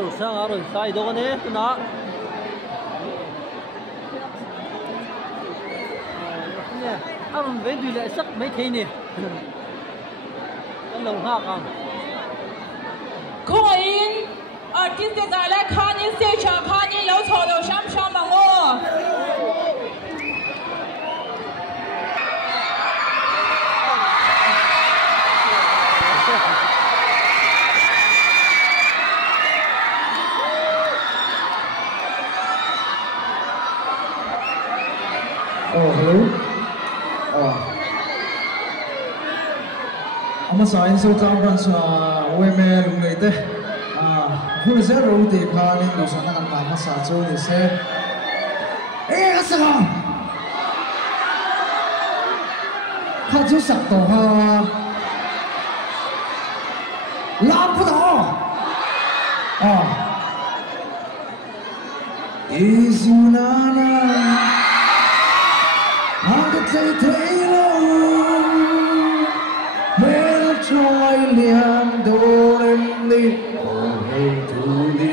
Lalrosanga rồi sai đó nè tôi nói nè ăn với đùi lại sắc mấy thế nè cái lồng hoa càng cô in artist ra lại khán in sẽ chọn khán in lâu thọ lâu sam sam bằng ô hello. Ama sain so jam ban sa weme lung nei te. Hul se ro ti kha ni lo sa na kan ma sa chu ni se. Asa ka. Kha chu sak to ha. Lawm pu to. Is you nana. Say well try liam doren di oh to di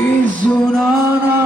is you nana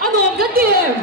anh nuam rất kìa